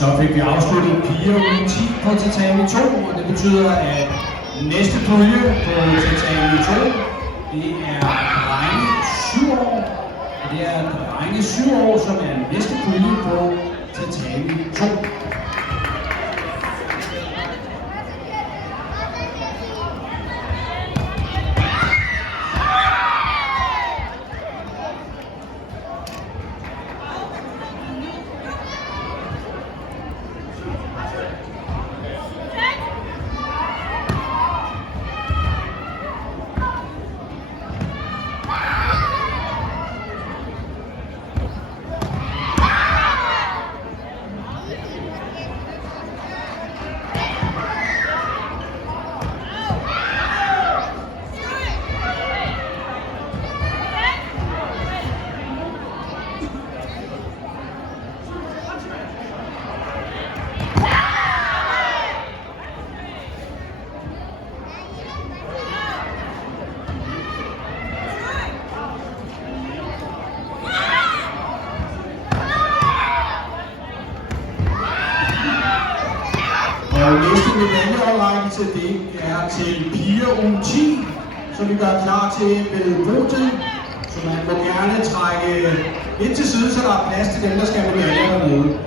Så fik vi afsluttet piger uge 10 på tatami 2, og det betyder, at næste pulje på tatami 2, det er drenge 7 år. Og det er drenge 7 år, som er næste pulje på tatami 2. Og næste medaljeoverrækkelse, det er til piger uge 10, som vi gør klar til ved podiet. Så man må gerne trække lidt til side, så der er plads til dem, der skal have medaljer dernede.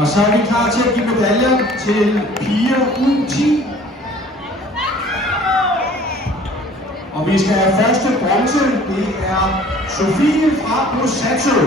Og så er vi klar til at give medaljer til piger uge 10. Og vi skal have første bronze, det er Sofie fra Bosatsu.